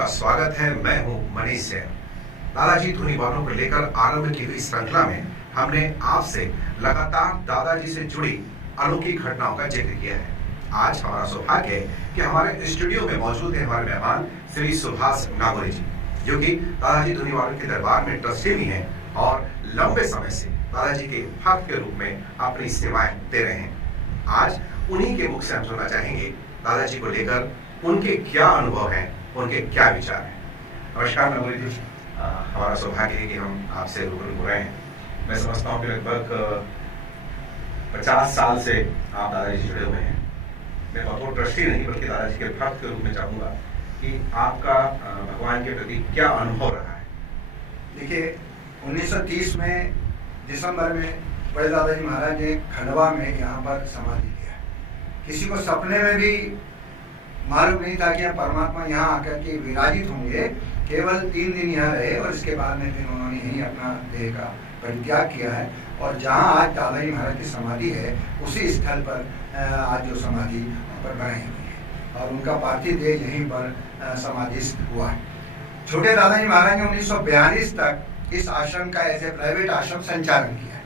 आपका स्वागत है। मैं हूं मनीष जैन। दादाजी धुनी वालों को लेकर आरंभ की हुई श्रृंखला में हमने आपसे लगातार दादाजी से जुड़ी अनोखी घटनाओं का जिक्र किया है। आज हमारा सौभाग्य है कि हमारे स्टूडियो में मौजूद है हमारे मेहमान श्री सुभाष नागोरी जी, जो कि दादाजी धुनी वालों के दरबार में ट्रस्टी भी हैं और लंबे समय से दादाजी के भक्त के रूप में अपनी सेवाएं दे रहे हैं। आज उन्हीं के मुख से हम सुनना चाहेंगे दादाजी को लेकर उनके क्या अनुभव हैं, उनके क्या विचार हैं। नमस्कार नागोरी जी, हमारा सौभाग्य है कि हम आपसे रूबरू हो रहे हैं। मैं समझता हूँ कि लगभग 50 साल से आप दादाजी जुड़े हुए हैं। मैं बतौर ट्रस्टी नहीं बल्कि दादाजी के भक्त के रूप में चाहूँगा कि आपका भगवान के प्रति क्या अनुभव रहा है। देखिए, 1930 में दिसंबर में बड़े दादाजी महाराज ने खंडवा में यहाँ पर समाधि दिया। किसी को सपने में भी मालूम नहीं था कि परमात्मा यहाँ आकर के विराजित होंगे। केवल 3 दिन यहाँ रहे और इसके बाद में फिर उन्होंने यहीं अपना देह का परित्याग किया है। और जहाँ आज दादाजी महाराज की समाधि है, उसी स्थल पर आज जो समाधि पर बनाई हुई है और उनका पार्थिव देह यहीं पर समाधिस्थ हुआ है। छोटे दादाजी महाराज ने 1942 तक इस आश्रम का एज ए प्राइवेट आश्रम संचालन किया है।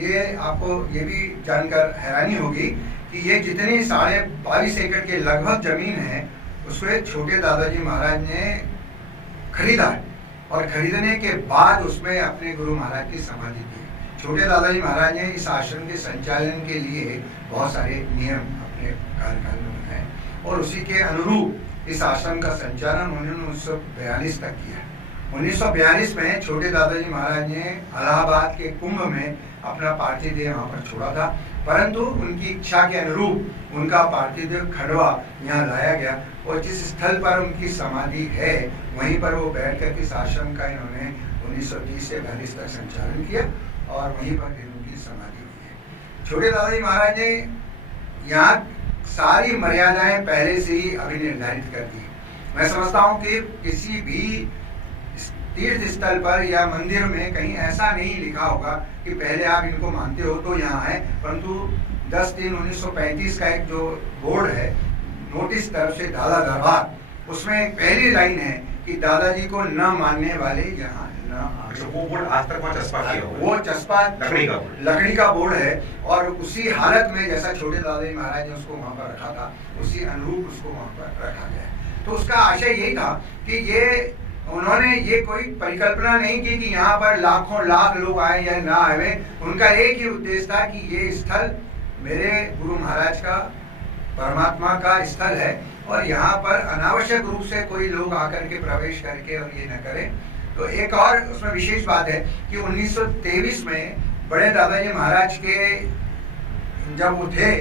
ये आपको ये भी जानकर हैरानी होगी कि ये जितनी 22.5 एकड़ के लगभग जमीन है, उसको छोटे दादाजी महाराज ने खरीदा और खरीदने के बाद उसमें अपने गुरु महाराज की समाधि दी। छोटे दादाजी महाराज ने इस आश्रम के संचालन के लिए बहुत सारे नियम अपने कार्यकाल में बनाए और उसी के अनुरूप इस आश्रम का संचालन उन्होंने 1942 तक किया। 1942 में छोटे दादाजी महाराज ने इलाहाबाद के कुंभ में अपना पार्थिव देह वहाँ पर छोड़ा था, परंतु उनकी इच्छा के अनुरूप उनका पार्थिव देह खंडवा यहाँ लाया गया और जिस स्थल पर उनकी समाधि है वहीं पर वो बैठ कर इस आश्रम का इन्होंने 1930 से 42 तक संचालन किया और वहीं पर फिर उनकी समाधि हुई है। छोटे दादाजी महाराज ने यहाँ सारी मर्यादाएं पहले से ही अभिनिर्धारित कर दी। मैं समझता हूँ कि किसी भी तीर्थ स्थल पर या मंदिर में कहीं ऐसा नहीं लिखा होगा कि पहले आप इनको मानते हो तो यहाँ है, परंतु 10/3/1935 का एक जो बोर्ड है नोटिस तरफ से दादा दरबार, उसमें एक पहली लाइन है कि दादाजी को न मानने वाले यहाँ न। वो बोर्ड आज तक वहाँ चस्पा किया हुआ है। वो चस्पा लकड़ी का बोर्ड है और उसी हालत में जैसा छोटे दादाजी महाराज ने उसको वहाँ पर रखा था, उसी अनुरूप उसको वहाँ पर रखा गया है। तो उसका आशय यही था कि ये उन्होंने ये कोई परिकल्पना नहीं की कि यहाँ पर लाखों लाख लोग आए या ना आए। उनका एक ही उद्देश्य था कि ये स्थल मेरे गुरु महाराज का, परमात्मा का स्थल है और यहाँ पर अनावश्यक रूप से कोई लोग आकर के प्रवेश करके और ये न करें। तो एक और उसमें विशेष बात है कि 1923 में बड़े दादाजी महाराज के जब वो थे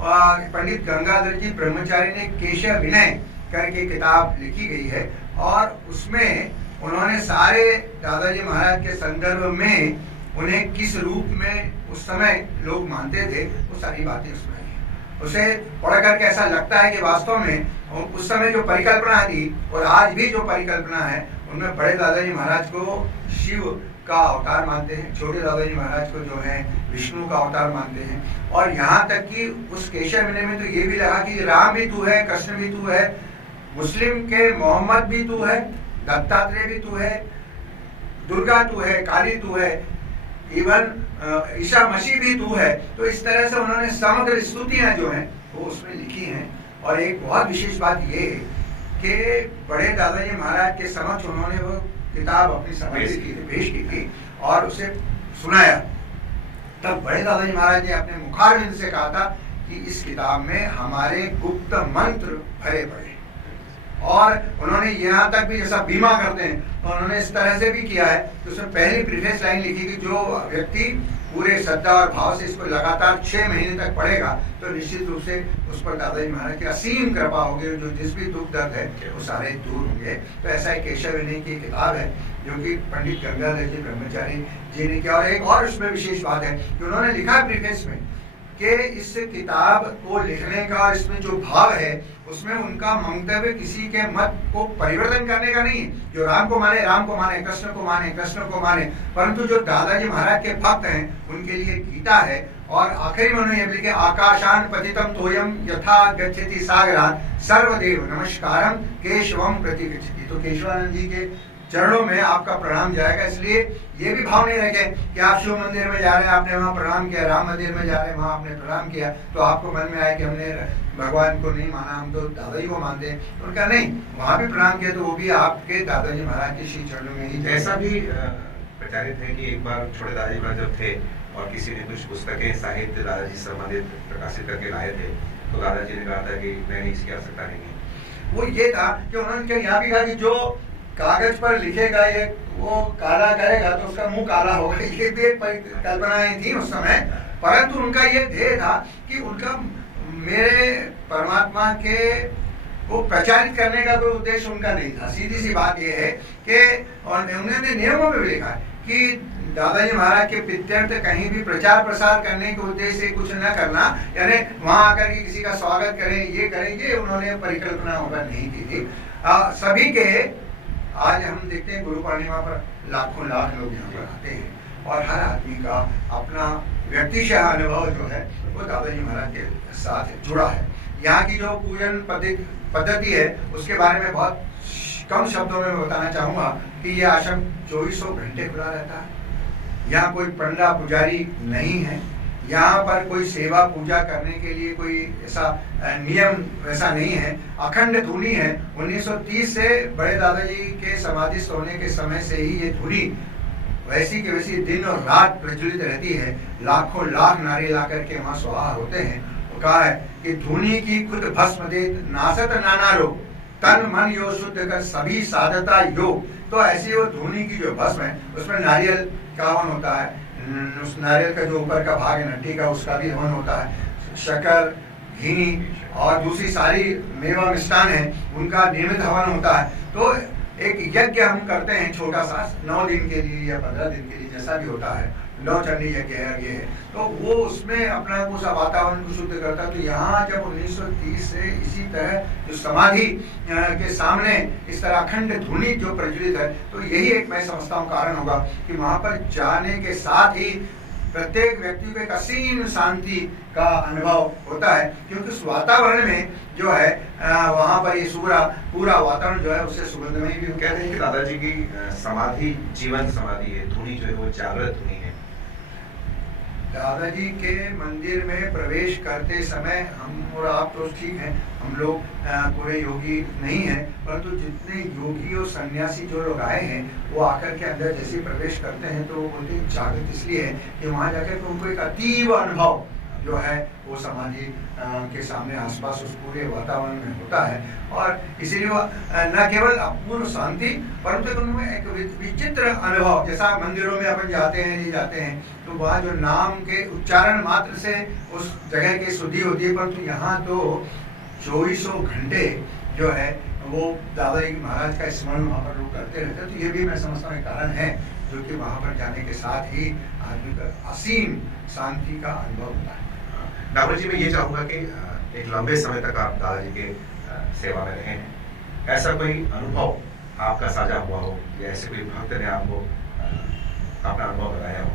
और पंडित गंगाधर जी ब्रह्मचारी ने केशव विनय करके किताब लिखी गई है और उसमें उन्होंने सारे दादाजी महाराज के संदर्भ में उन्हें किस रूप में उस समय लोग मानते थे वो सारी बातें उसमें आई। उसे पढ़ करके ऐसा लगता है कि वास्तव में उस समय जो परिकल्पना थी और आज भी जो परिकल्पना है उनमें बड़े दादाजी महाराज को शिव का अवतार मानते हैं, छोटे दादाजी महाराज को जो है विष्णु का अवतार मानते हैं। और यहाँ तक कि उस केशव विनय में तो ये भी लगा कि राम भी तू है, कृष्ण भी तू है, मुस्लिम के मोहम्मद भी तू है, दत्तात्रेय भी तू है, दुर्गा तू है, काली तू है, इवन ईसा मसीह भी तू है। तो इस तरह से उन्होंने समग्र स्तुतियां जो हैं वो उसमें लिखी हैं। और एक बहुत विशेष बात ये है कि बड़े दादाजी महाराज के समक्ष उन्होंने वो किताब अपनी समाधि की पेश की थी और उसे सुनाया। तब बड़े दादाजी महाराज ने अपने मुखारविंद से कहा था कि इस किताब में हमारे गुप्त मंत्र भरे पड़े और उन्होंने यहाँ तक भी जैसा बीमा करते हैं तो उन्होंने इस तरह से भी किया है कि उसमें पहली प्रीफेस लाइन लिखी कि जो व्यक्ति पूरे श्रद्धा और भाव से इसको लगातार 6 महीने तक पढ़ेगा तो निश्चित रूप से उस पर दादाजी महाराज की असीम कृपा होगी, जो जिस भी दुख दर्द है वो सारे दूर होंगे। तो ऐसा एक केशव विनय की किताब है जो कि पंडित गंगाधर जी ब्रह्मचारी जी ने किया। और एक और उसमें विशेष बात है कि उन्होंने लिखा प्रीफेस में कि इस किताब को लिखने का और इसमें जो भाव है उसमें उनका मंतव्य किसी के मत को परिवर्तन करने का नहीं है। जो राम को माने राम को माने, कृष्ण को माने कृष्ण को माने, परंतु जो दादाजी महाराज के भक्त हैं उनके लिए गीता है और आखिरी में उन्होंने ये लिखे आकाशान पतितम तोयम यथा गच्छति सागरात सर्वदेव नमस्कारम केशवम प्रति गच्छति। तो केशवानंद जी के चरणों में आपका प्रणाम जाएगा। इसलिए ये भी भाव नहीं रखें कि आप शिव मंदिर में जा रहे हैं, आपने वहाँ प्रणाम किया, राम मंदिर में जा रहे हैं, वहाँ आपने प्रणाम किया, तो आपको मन में आया कि हमने भगवान को नहीं माना, हम तो दादाजी को मानते हैं। तो उनका नहीं, वहाँ भी प्रणाम किया तो वो भी आपके दादाजी महाराज के श्री चरणों में ही। ऐसा भी प्रचारित है कि एक बार छोटे दादाजी महाराज जब थे और किसी ने कुछ पुस्तकें साहित्य दादाजी से संबंधित प्रकाशित करके लाए थे, तो दादाजी ने कहा था कि नहीं, इसकी आवश्यकता नहीं है। वो ये था कि उन्होंने यहाँ भी कहा कि जो कागज पर लिखेगा ये वो काला करेगा तो उसका मुंह काला होगा। ये भी एक कल्पनाएं थी उस समय, परंतु उनका ये ध्येय था कि उनका मेरे परमात्मा के को प्रचारित करने का कोई उद्देश्य उनका नहीं था। सीधी सी बात ये है कि और उन्होंने नियमों में भी लिखा है कि दादाजी महाराज के प्रीत्यर्थ कहीं भी प्रचार प्रसार करने के उद्देश्य से कुछ न करना, यानी वहां आकर के किसी का स्वागत करें, ये करेंगे, उन्होंने परिकल्पना होकर नहीं की थी। सभी के आज हम देखते हैं गुरु पूर्णिमा पर लाखों लाख लोग यहाँ पर आते हैं और हर आदमी का अपना व्यक्तिशः अनुभव जो है वो दादाजी महाराज के साथ जुड़ा है। यहाँ की जो पूजन पद्धति है उसके बारे में बहुत कम शब्दों में बताना चाहूँगा कि ये आश्रम 24 घंटे खुला रहता है। यहाँ कोई पंडा पुजारी नहीं है, यहाँ पर कोई सेवा पूजा करने के लिए कोई ऐसा नियम वैसा नहीं है। अखंड धुनी है। 1930 से बड़े दादाजी के समाधि होने के समय से ही ये धुनी वैसी के वैसी दिन और रात प्रज्वलित रहती है। लाखों लाख नारे ला करके वहाँ स्वाहा होते हैं। वो कहा है कि धुनी की खुद भस्म दे नासत नाना रोग, तन मन यो शुद्ध कर सभी साधता योग। तो ऐसी वो धुनी की जो भस्म है उसमें नारियल का हवन होता है, उस नारियल का जो ऊपर का भाग है नट्टी का उसका भी हवन होता है, शक्कर घी और दूसरी सारी मेवा मिष्ठान है उनका नियमित हवन होता है। तो एक यज्ञ हम करते हैं छोटा सा 9 दिन के लिए या 15 दिन के लिए जैसा भी होता है, 9 चंडी यज्ञ है, तो वो उसमें अपना उस वातावरण को शुद्ध करता है। तो यहाँ जब 1930 से इसी तरह जो समाधि के सामने इस तरह अखंड धुनी जो प्रज्वलित है, तो यही एक मैं समझता हूँ कारण होगा कि वहाँ पर जाने के साथ ही प्रत्येक व्यक्ति को एक असीम शांति का अनुभव होता है, क्योंकि उस वातावरण में जो है वहाँ पर ये पूरा वातावरण जो है उससे सुगंधमय भी कहते हैं कि दादाजी की समाधि जीवंत समाधि है, धुनी जो है वो जागृत धुनी है। दादाजी के मंदिर में प्रवेश करते समय हम और आप तो ठीक हैं, हम लोग पूरे योगी नहीं हैं, परंतु जितने योगी और सन्यासी जो लोग आए हैं वो आकर के अंदर जैसे प्रवेश करते हैं तो वो बोलते हैं जागृत इसलिए है कि वहाँ जाकर के उनको एक अतीव अनुभव जो है वो समाधि के सामने आसपास उस पूरे वातावरण में होता है। और इसीलिए वो न केवल अपूर्व शांति परंतु उनमें एक विचित्र अनुभव, जैसा मंदिरों में अपन जाते हैं तो वहाँ जो नाम के उच्चारण मात्र से उस जगह की शुद्धि होती है, परंतु यहाँ तो 24 घंटे जो है वो दादाजी महाराज का स्मरण वहाँ पर लोग करते रहते हैं। तो ये भी मैं समझता हूँ कारण है जो कि वहाँ पर जाने के साथ ही आदमी का असीम शांति का अनुभव होता है। डॉक्टर जी, मैं ये चाहूँगा कि एक लंबे समय तक आप दादाजी के सेवा में रहे हैं, ऐसा कोई अनुभव आपका साझा हुआ हो या ऐसे कोई भक्त ने आपको अपना अनुभव बताया हो?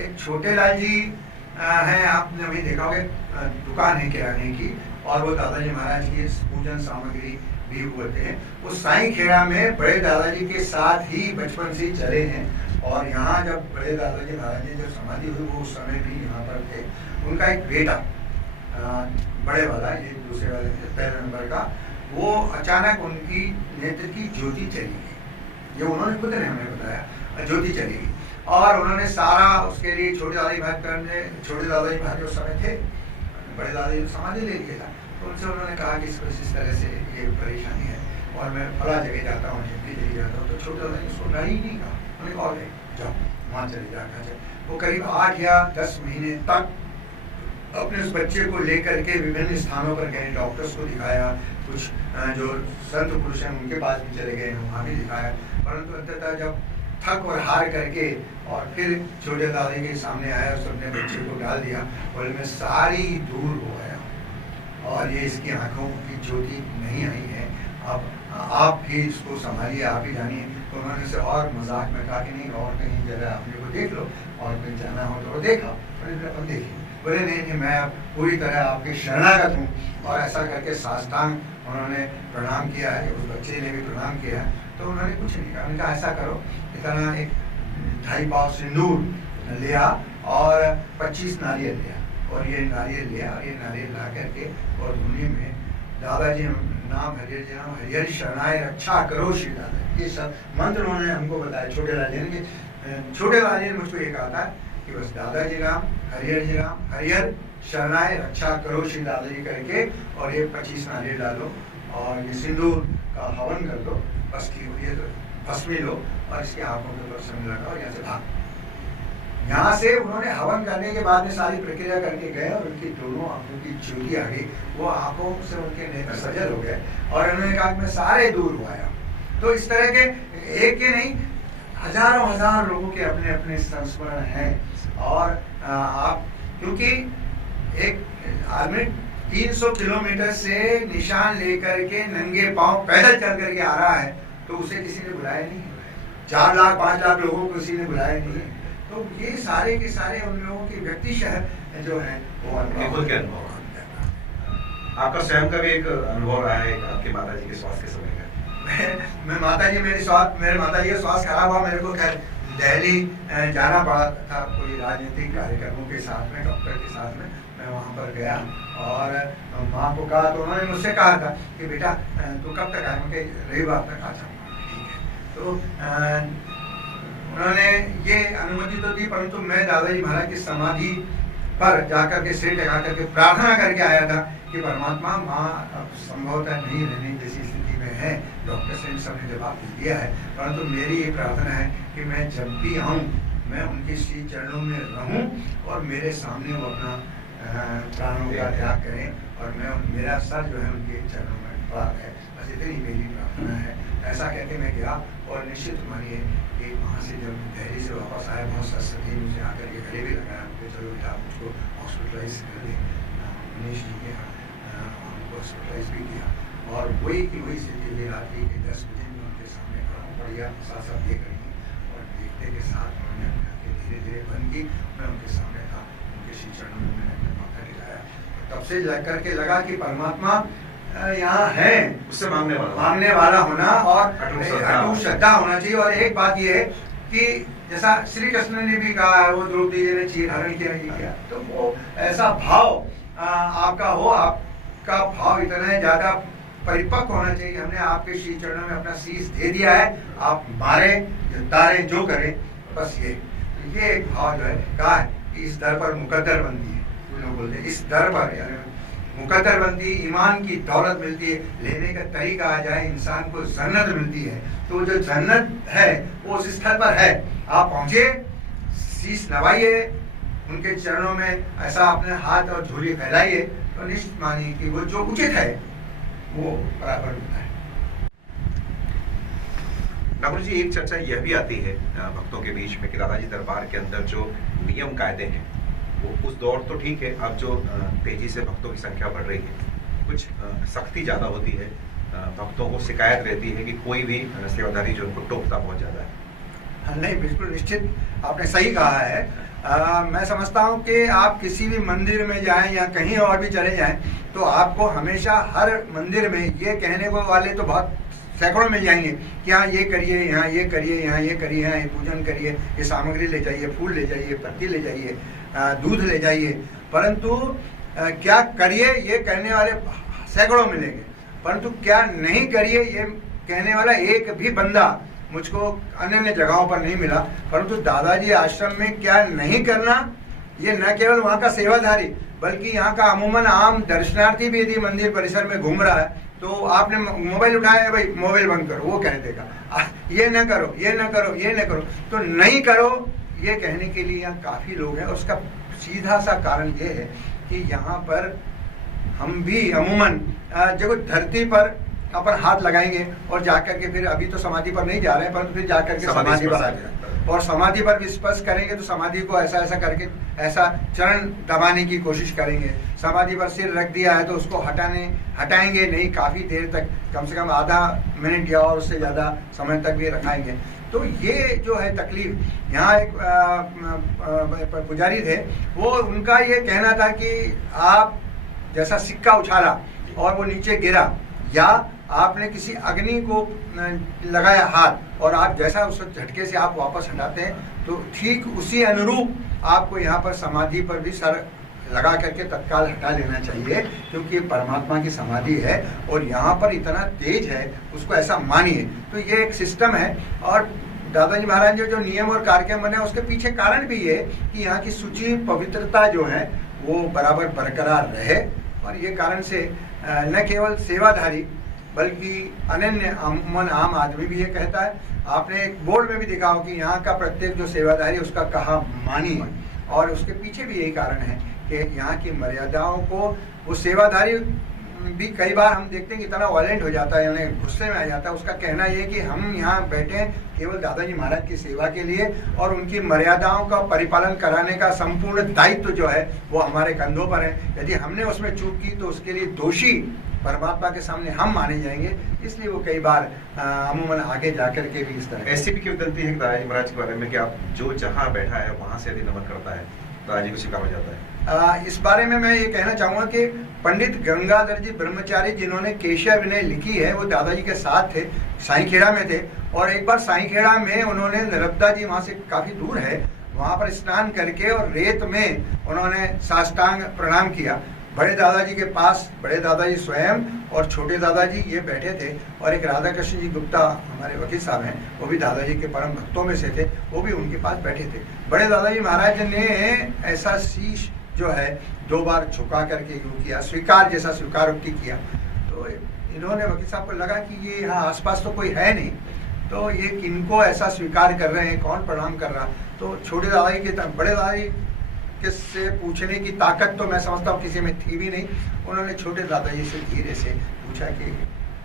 एक छोटे लाल जी हैं, आपने अभी देखा होगा, दुकान है किराने की और वो दादाजी महाराज की पूजन सामग्री भी होते हैं। वो साईं खेड़ा में बड़े दादाजी के साथ ही बचपन से चले हैं और यहाँ जब बड़े दादाजी महाराज जी जब समाधि हुई वो उस समय भी यहाँ पर थे। उनका एक बेटा बड़े वाला, ये दूसरे वाले पहले नंबर का, वो अचानक उनकी नेत्र की ज्योति चली गई। ये उन्होंने खुद ने हमें बताया, ज्योति चली गई और उन्होंने सारा उसके लिए छोटे दादाजी महाराज उस समय थे, बड़े दादाजी समाधि ले लिया था, तो उनसे उन्होंने कहा कि इस तरह से ये परेशानी है और मैं फला जगह जाता हूँ, जल्दी जाता हूँ। तो छोटे दादाजी उसको नहीं कहा, उन्होंने कहा जाओ वहाँ चले जाकर। वो करीब 8 या 10 महीने तक अपने उस बच्चे को लेकर के विभिन्न स्थानों पर गए, डॉक्टर्स को दिखाया, कुछ जो संत पुरुष हैं उनके पास भी चले गए, वहाँ भी दिखाया, परंतु अंततः जब थक और हार करके और फिर छोटे दादाजी के सामने आया, उस अपने बच्चे को डाल दिया, बोले मैं सारी दूर हो गया और ये इसकी आंखों की ज्योति नहीं आई है, अब आप भी इसको संभालिए, आप ही जानिए। तो उन्होंने उसे और मजाक में कहा कि नहीं और कहीं जगह अपने को देख लो और कहीं जाना हो तो देखा, अपन देखेंगे। बोले नहीं नहीं मैं अब पूरी तरह आपके शरणागत हूँ। और ऐसा करके साष्टांग उन्होंने प्रणाम किया है, उस बच्चे ने भी प्रणाम किया है। तो उन्होंने कुछ नहीं कहा, उन्होंने कहा ऐसा करो, इतना एक 2.5 पाव सिंदूर लिया और 25 नारियल लिया, और ये नारियल लिया और ये नारियल ला करके और धुनी में दादाजी नाम हरियर जी नाम हरियर शरणाय रक्षा करो श्री दादा, ये सब मंत्र उन्होंने हमको बताया। छोटे लालियन के छोटे लालियन मुझको ये कहा था कि बस दादाजी नाम हरियर शरणाय रक्षा करो श्री दादाजी करके, और ये 25 नारियल डालो और ये सिंदूर का हवन कर दो, बस ठीक हुई है तो भस्मी लो और इसकी आंखों के ऊपर समय लगा और यहाँ से भाग। यहाँ से उन्होंने हवन करने के बाद में सारी प्रक्रिया करके गए और उनकी दोनों आंखों की ज्योति आ गई, वो आंखों से उनके नेत्र सजल हो गए और उन्होंने कहा मैं सारे दूर हुआ। तो इस तरह के एक के नहीं हजारों हजार लोगों के अपने अपने संस्मरण हैं। और आप क्योंकि एक आदमी 300 किलोमीटर से निशान लेकर के नंगे पांव पैदल चल करके आ रहा है, तो उसे किसी ने बुलाया नहीं। 4 लाख 5 लाख लोगों को किसी ने बुलाया नहीं। तो ये सारे के सारे उन लोगों के व्यक्ति शहर जो है वो अनुभव। आपका स्वयं का भी एक अनुभव रहा है आपके माताजी के स्वास्थ्य के समय का? मैं माताजी मेरे माताजी का स्वास्थ्य खराब हुआ, मेरे को खैर दिल्ली जाना पड़ा था कोई राजनीतिक कार्यक्रमों के साथ में, डॉक्टर के साथ में। मैं वहाँ पर गया और माँ को कहा, तो उन्होंने मुझसे कहा था कि बेटा तू कब तक आए? रविवार तक आ जाऊँगा। ठीक है। तो उन्होंने ये अनुमति तो दी, परंतु मैं दादाजी महाराज की समाधि पर जाकर के सिर लगा करके प्रार्थना करके आया था कि परमात्मा माँ अब संभवतः नहीं रहने जैसी स्थिति में है, डॉक्टर से सबने जवाब दिया है, परंतु मेरी ये प्रार्थना है कि मैं जब भी आऊँ मैं उनके श्री चरणों में रहूँ और मेरे सामने वो अपना प्राणों का त्याग करें और मैं मेरा सर जो है उनके चरणों में पड़ा है। बस इतनी मेरी प्रार्थना है। ऐसा कहते मैं गया और निश्चित मानिए कि वहाँ से जब दिल्ली से वापस आया, बहुत सस्ती मुझे आकर के गले भी लगाया, मुझे चलो बेटा मुझको हॉस्पिटलाइज कर दे, मनीष जी के यहाँ हमको हॉस्पिटलाइज भी किया। और वही की वही स्थिति हुई, रात्रि के 10 बजे मैं उनके सामने खड़ा हूँ, बढ़िया साथ साथ ये करेंगे और देखते के साथ उन्होंने अपने धीरे धीरे बंद की। मैं उनके सामने था, उनके श्री चरणों में मैंने अपना माथा टिकाया। तब से लग के लगा कि परमात्मा यहाँ है, उससे मांगने वाला होना और अटूट श्रद्धा होना चाहिए। और एक बात ये है कि जैसा श्री कृष्ण ने भी कहा, वो द्रौपदी जी ने चीर हरण किया, ये किया, तो वो ऐसा भाव आपका हो, आपका भाव इतना ज्यादा परिपक्व होना चाहिए। हमने आपके श्री चरणों में अपना शीश दे दिया है, आप मारे तारे जो करें, बस ये एक भाव जो है कहा है कि इस दर पर मुकद्दर बनती है, लोग बोलते हैं इस दर पर यानी मुकद्दर बनती, ईमान की दौलत मिलती है, लेने का तरीका आ जाए, इंसान को जन्नत मिलती है। तो जो जन्नत है वो उस स्थल पर है। आप पहुंचे, शीश नवाइए उनके चरणों में, ऐसा अपने हाथ और झोली फैलाइए, तो निश्चित मानिए कि वो जो उचित है वो बराबर होता है। नागुल जी, एक चर्चा यह भी आती है भक्तों के बीच में कि दादाजी दरबार के अंदर जो नियम कायदे हैं वो उस दौर तो ठीक है, अब जो तेजी से भक्तों की संख्या बढ़ रही है, कुछ सख्ती ज़्यादा होती है, भक्तों को शिकायत रहती है कि कोई भी सेवाधारी जो उनको टोकता बहुत ज़्यादा है। नहीं, बिल्कुल निश्चित आपने सही कहा है। मैं समझता हूँ कि आप किसी भी मंदिर में जाएं या कहीं और भी चले जाएं, तो आपको हमेशा हर मंदिर में ये कहने को वाले तो बहुत सैकड़ों मिल जाएंगे कि हाँ ये करिए, यहाँ ये करिए, यहाँ ये करिए, यहाँ ये पूजन करिए, ये सामग्री ले जाइए, फूल ले जाइए, पत्ती ले जाइए, दूध ले जाइए, परंतु क्या करिए ये कहने वाले सैकड़ों मिलेंगे, परंतु क्या नहीं करिए ये कहने वाला एक भी बंदा मुझको अन्य जगहों पर नहीं मिला। परंतु दादाजी आश्रम में क्या नहीं करना, ये न केवल वहाँ का सेवाधारी बल्कि यहाँ का अमूमन आम दर्शनार्थी भी यदि मंदिर परिसर में घूम रहा है तो आपने मोबाइल उठाया है, भाई मोबाइल बंद करो, वो कह देगा ये न करो, ये न करो, ये न करो, तो नहीं करो ये कहने के लिए यहाँ काफ़ी लोग हैं। उसका सीधा सा कारण ये है कि यहाँ पर हम भी अमूमन जो धरती पर अपन हाथ लगाएंगे और जाकर के फिर अभी तो समाधि पर नहीं जा रहे हैं, परंतु फिर जाकर के समाधि पर आ जाए और समाधि पर भी स्पर्श करेंगे तो समाधि को ऐसा ऐसा करके ऐसा चरण दबाने की कोशिश करेंगे। समाधि पर सिर रख दिया है तो उसको हटाएंगे नहीं, काफ़ी देर तक, कम से कम आधा मिनट या और उससे ज़्यादा समय तक भी रखाएंगे। तो ये जो है तकलीफ, यहाँ एक पुजारी थे, वो उनका ये कहना था कि आप जैसा सिक्का उछाला और वो नीचे गिरा, या आपने किसी अग्नि को लगाया हाथ और आप जैसा उस झटके से आप वापस हटाते हैं, तो ठीक उसी अनुरूप आपको यहाँ पर समाधि पर भी सर लगा करके तत्काल हटा लेना चाहिए, क्योंकि ये परमात्मा की समाधि है और यहाँ पर इतना तेज है, उसको ऐसा मानिए। तो ये एक सिस्टम है, और दादाजी महाराज जो नियम और कार्यक्रम बने उसके पीछे कारण भी ये कि यहाँ की शुचि पवित्रता जो है वो बराबर बरकरार रहे। और ये कारण से न केवल सेवाधारी बल्कि अनन्य अमूमन आम आदमी भी ये कहता है। आपने एक बोर्ड में भी देखा हो कि यहाँ का प्रत्येक जो सेवाधारी उसका कहा मानिए, और उसके पीछे भी यही कारण है कि यहाँ की मर्यादाओं को वो सेवाधारी भी कई बार हम देखते हैं कि इतना वायलेंट हो जाता है, यानी गुस्से में आ जाता है। उसका कहना ये कि हम यहाँ बैठे हैं केवल दादाजी महाराज की सेवा के लिए, और उनकी मर्यादाओं का परिपालन कराने का संपूर्ण दायित्व जो है वो हमारे कंधों पर है। यदि हमने उसमें चूक की तो उसके लिए दोषी परमात्मा के सामने हम माने जाएंगे। इसलिए वो कई बार अमूमन आगे जाकर के भी इस तरह ऐसी भी क्यों गलती है दादाजी महाराज के बारे में कि आप जो जहाँ बैठा है वहाँ से यदि नमन करता है दादाजी को स्वीकार हो जाता है? इस बारे में मैं ये कहना चाहूँगा कि पंडित गंगाधर जी ब्रह्मचारी जिन्होंने केशव विनय लिखी है वो दादाजी के साथ थे, साईखेड़ा में थे। और एक बार साईखेड़ा में उन्होंने नर्मदा जी, वहाँ से काफ़ी दूर है, वहाँ पर स्नान करके और रेत में उन्होंने साष्टांग प्रणाम किया। बड़े दादाजी के पास बड़े दादाजी स्वयं और छोटे दादाजी ये बैठे थे, और एक राधा कृष्ण जी गुप्ता हमारे वकील साहब हैं, वो भी दादाजी के परम भक्तों में से थे, वो भी उनके पास बैठे थे। बड़े दादाजी महाराज ने ऐसा शीश जो है 2 बार झुका करके यूँ किया, स्वीकार जैसा स्वीकारोक्ति किया। तो इन्होंने वकील साहब को लगा कि ये यहाँ आसपास तो कोई है नहीं, तो ये किनको ऐसा स्वीकार कर रहे हैं, कौन प्रणाम कर रहा। तो छोटे दादाजी के बड़े दादाजी किससे पूछने की ताकत तो मैं समझता हूँ किसी में थी भी नहीं। उन्होंने छोटे दादाजी से धीरे से पूछा कि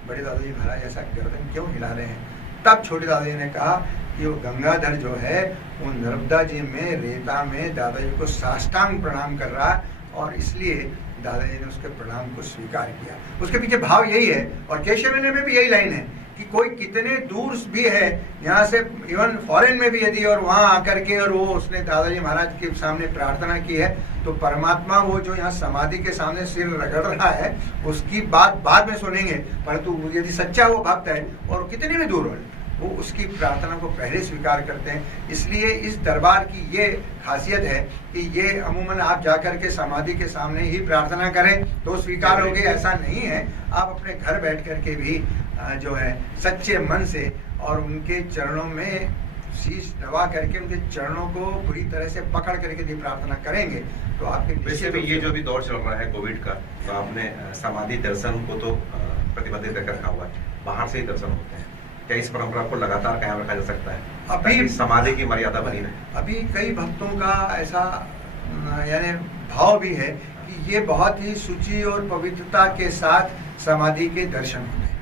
बड़े दादाजी महाराज ऐसा गर्दन क्यों हिला रहे हैं। तब छोटे दादाजी ने कहा कि वो गंगाधर जो है वो नर्मदा जी में रेता में दादाजी को साष्टांग प्रणाम कर रहा है, और इसलिए दादाजी ने उसके प्रणाम को स्वीकार किया। उसके पीछे भाव यही है। और केशव विनय में भी यही लाइन है कि कोई कितने दूर भी है यहाँ से, इवन फॉरेन में भी यदि, और वहाँ आकर के और वो उसने दादाजी महाराज के सामने प्रार्थना की है, तो परमात्मा वो जो यहाँ समाधि के सामने सिर रगड़ रहा है उसकी बात बाद में सुनेंगे, परंतु यदि सच्चा वो भक्त है और कितने भी दूर हो वो उसकी प्रार्थना को पहले स्वीकार करते हैं। इसलिए इस दरबार की ये खासियत है कि ये अमूमन आप जाकर के समाधि के सामने ही प्रार्थना करें तो स्वीकार होगी, ऐसा नहीं है। आप अपने घर बैठ कर के भी जो है सच्चे मन से और उनके चरणों में शीश दबा करके उनके चरणों को पूरी तरह से पकड़ करके यदि प्रार्थना करेंगे तो आपके वैसे भी ये जो भी दौर चल रहा है कोविड का, तो आपने समाधि दर्शन को तो प्रतिबंधित कर रखा हुआ है, बाहर से ही दर्शन होते हैं। क्या इस परंपरा को लगातार कायम रखा जा सकता है अभी समाधि की मर्यादा बनी रहे? अभी कई भक्तों का ऐसा यानी भाव भी है कि ये बहुत ही शुचि और पवित्रता के साथ समाधि के दर्शन होते हैं।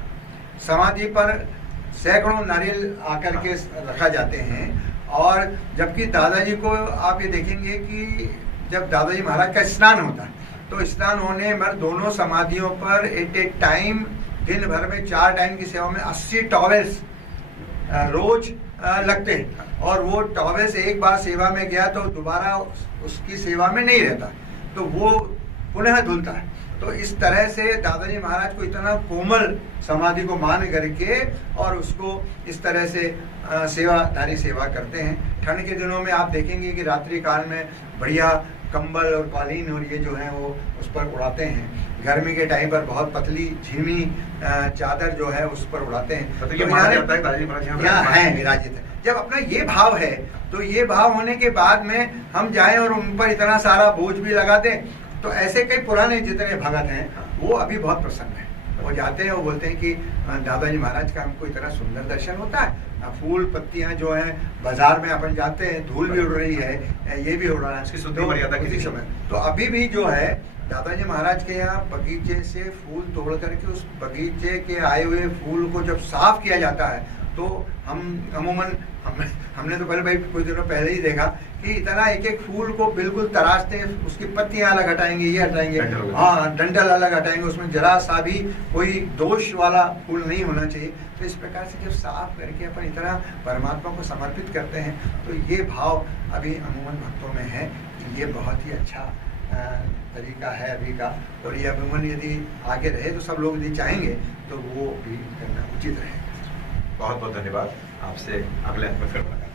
समाधि पर सैकड़ों नारियल आकर के रखा जाते हैं, और जबकि दादाजी को आप ये देखेंगे कि जब दादाजी महाराज का स्नान होता है तो स्नान होने पर दोनों समाधियों पर एट ए टाइम दिन भर में 4 टाइम की सेवा में 80 टॉवेल्स रोज लगते हैं, और वो टॉवेल्स एक बार सेवा में गया तो दोबारा उसकी सेवा में नहीं रहता, तो वो पुनः धुलता है। तो इस तरह से दादाजी महाराज को इतना कोमल समाधि को मान करके और उसको इस तरह से सेवाधारी सेवा करते हैं। ठंड के दिनों में आप देखेंगे कि रात्रि काल में बढ़िया कंबल और कालीन और ये जो है वो उस पर उड़ाते हैं। गर्मी के टाइम पर बहुत पतली झीमी चादर जो है उस पर उड़ाते हैं। तो ये माना जाता है दादाजी महाराज यहाँ है विराजित है। जब अपना ये भाव है तो ये भाव होने के बाद में हम जाएं और उन पर इतना सारा बोझ भी लगा दें, तो ऐसे कई पुराने जितने भगत हैं वो अभी बहुत प्रसन्न हैं। वो जाते हैं, वो बोलते हैं कि दादाजी महाराज का हमको इतना सुंदर दर्शन होता है। फूल पत्तियां जो हैं बाजार में अपन जाते हैं, धूल भी उड़ रही है, ये भी उड़ रहा है, इसकी शुद्ध मर्यादा किसी समय। तो अभी भी जो है दादाजी महाराज के यहाँ बगीचे से फूल तोड़ करके उस बगीचे के आए हुए फूल को जब साफ किया जाता है तो हम अमूमन हमने तो पहले भाई कुछ दिनों पहले ही देखा कि इतना एक एक फूल को बिल्कुल तराशते हैं, उसकी पत्तियां अलग हटाएंगे, ये हटाएंगे, हाँ डंडल अलग हटाएंगे, उसमें जरा सा भी कोई दोष वाला फूल नहीं होना चाहिए। तो इस प्रकार से जब साफ करके अपन इतना परमात्मा को समर्पित करते हैं तो ये भाव अभी अमूमन भक्तों में है। ये बहुत ही अच्छा तरीका है अभी का, और ये अमूमन यदि आगे रहे तो सब लोग यदि चाहेंगे तो वो भी करना उचित रहेगा। बहुत बहुत धन्यवाद। आपसे अगले अंक में फिर मुलाकात।